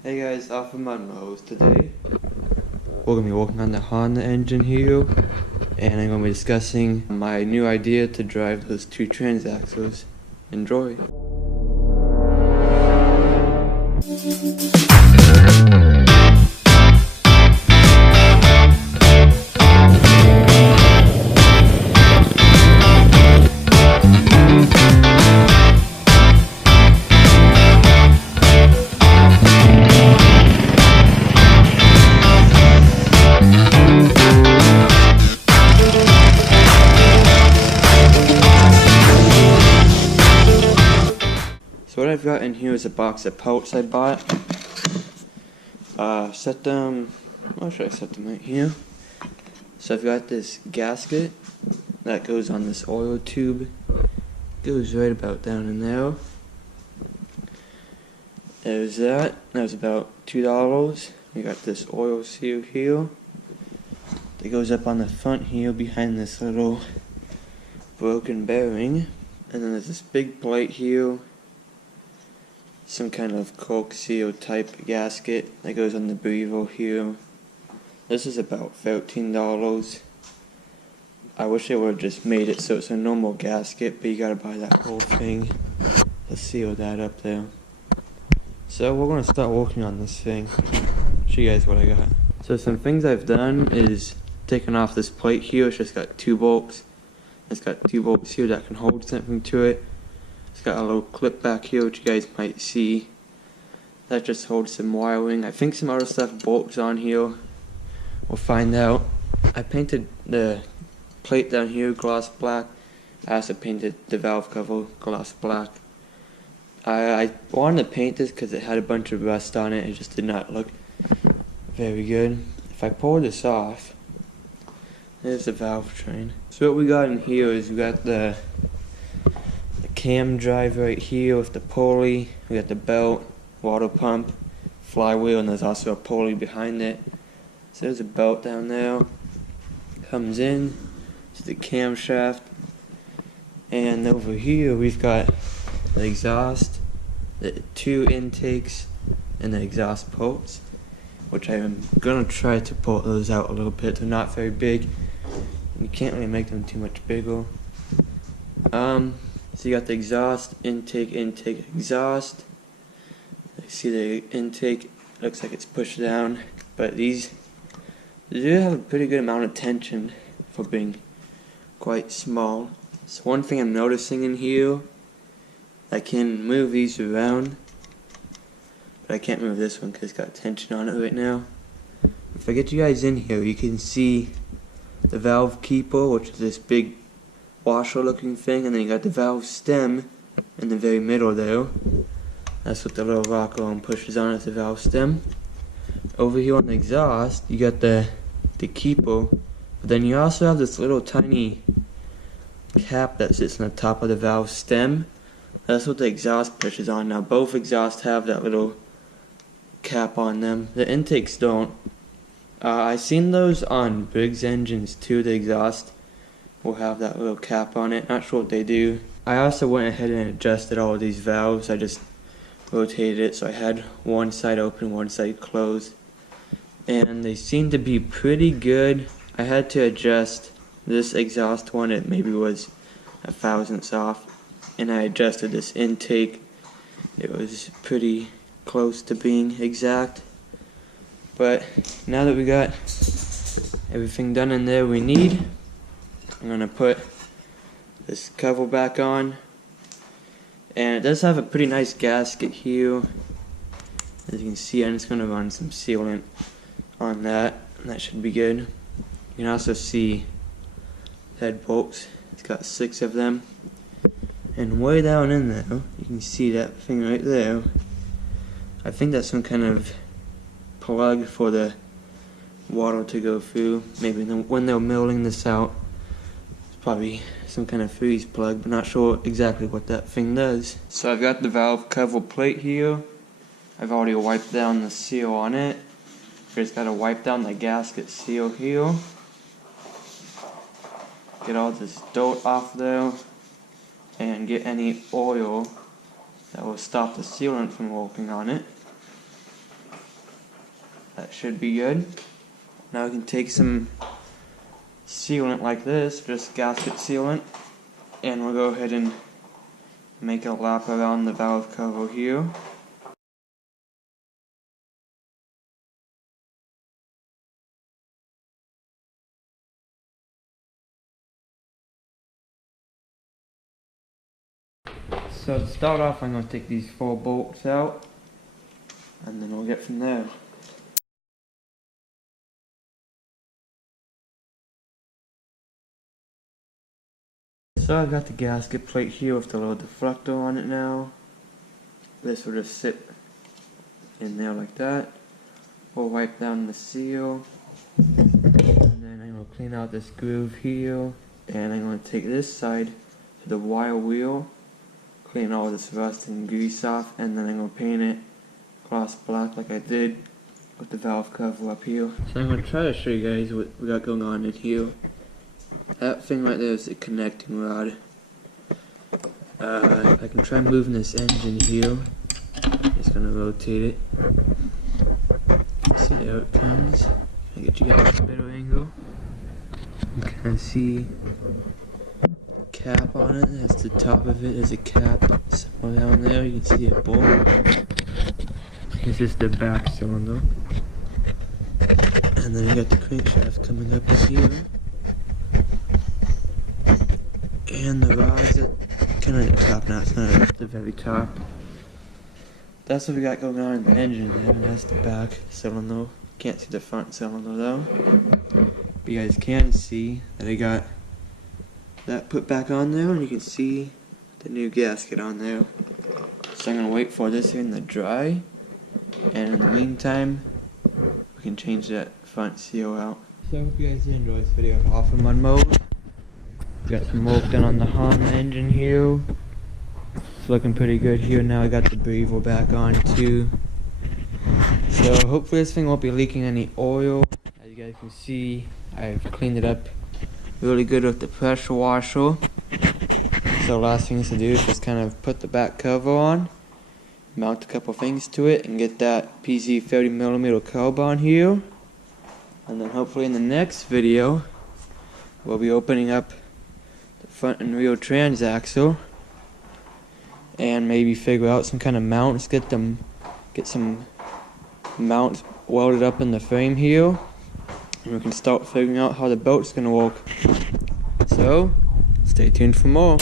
Hey guys, off of MudMowers. Today we're going to be working on the Honda engine here, and I'm going to be discussing my new idea to drive those two transaxles. Enjoy! So what I've got in here is a box of pelts I bought. Set them, where should I set them right here? So I've got this gasket that goes on this oil tube. Goes right about down in there. There's that. That was about $2. We got this oil seal here that goes up on the front here behind this little broken bearing. And then there's this big plate here. Some kind of cork seal type gasket that goes on the breather here. This is about $13. I wish they would have just made it so it's a normal gasket, but you gotta buy that whole thing to seal that up there. So we're gonna start working on this thing. Show you guys what I got. So some things I've done is taken off this plate here. It's just got two bolts. It's got two bolts here that can hold something to it. It's got a little clip back here which you guys might see. That just holds some wiring. I think some other stuff bolts on here. We'll find out. I painted the plate down here gloss black. I also painted the valve cover gloss black. I wanted to paint this because it had a bunch of rust on it. It just did not look very good. If I pull this off, there's the valve train. So what we got in here is we got the cam drive right here with the pulley. We got the belt, water pump, flywheel, and there's also a pulley behind it. So there's a belt down there. Comes in to the camshaft. And over here we've got the exhaust, the two intakes, and the exhaust ports, which I'm gonna try to pull those out a little bit. They're not very big. You can't really make them too much bigger. So you got the exhaust, intake, exhaust. You see the intake, looks like it's pushed down, but these do have a pretty good amount of tension for being quite small. So one thing I'm noticing in here, I can move these around, but I can't move this one because it's got tension on it right now. If I get you guys in here, you can see the valve keeper, which is this big washer looking thing, and then you got the valve stem in the very middle there. That's what the little rocker arm pushes on, is the valve stem. Over here on the exhaust, you got the keeper, but then you also have this little tiny cap that sits on the top of the valve stem. That's what the exhaust pushes on. Now both exhausts have that little cap on them. The intakes don't. I've seen those on Briggs engines too. The exhaust will have that little cap on it. Not sure what they do. I also went ahead and adjusted all of these valves. I just rotated it so I had one side open, one side closed. And they seem to be pretty good. I had to adjust this exhaust one. It maybe was a thousandths off. And I adjusted this intake. It was pretty close to being exact. But now that we got everything done in there we need, I'm going to put this cover back on. And it does have a pretty nice gasket here. As you can see, I'm just going to run some sealant on that, and that should be good. You can also see head bolts. It's got 6 of them. And way down in there, you can see that thing right there. I think that's some kind of plug for the water to go through. Maybe when they're milling this out, it's probably some kind of freeze plug, but not sure exactly what that thing does. So I've got the valve cover plate here. I've already wiped down the seal on it. Just gotta wipe down the gasket seal here. Get all this dirt off there, and get any oil that will stop the sealant from working on it. That should be good. Now we can take some sealant like this, just gasket sealant, and we'll go ahead and make a lap around the valve cover here. So to start off, I'm going to take these 4 bolts out, and then we'll get from there. So I've got the gasket plate here with the little deflector on it now. This will just sit in there like that. We'll wipe down the seal, and then I'm going to clean out this groove here, and I'm going to take this side to the wire wheel, clean all this rust and grease off, and then I'm going to paint it gloss black like I did with the valve cover up here. So I'm going to try to show you guys what we got going on in here. That thing right there is the connecting rod. I can try moving this engine here. Just gonna rotate it. See, there it comes. Can I get you guys a better angle? You can see cap on it. That's the top of it. There's a cap somewhere down there. You can see a bolt. This is the back cylinder. And then you got the crankshaft coming up here. And the rods are kind of at the top now, it's not at the very top. That's what we got going on in the engine there, and that's the back cylinder. Can't see the front cylinder though. But you guys can see that I got that put back on there, and you can see the new gasket on there. So I'm going to wait for this thing to dry, and in the meantime, we can change that front seal out. So I hope you guys did enjoy this video of Offroad MudMowers. Got some work done on the Honda engine here. It's looking pretty good here. Now I got the breather back on too. So hopefully this thing won't be leaking any oil. As you guys can see, I've cleaned it up really good with the pressure washer. So last thing to do is just kind of put the back cover on, mount a couple things to it, and get that PZ 30mm carb on here. And then hopefully in the next video, we'll be opening up front and rear transaxle and maybe figure out some kind of mounts, get some mounts welded up in the frame here, and we can start figuring out how the boat's gonna work. So stay tuned for more.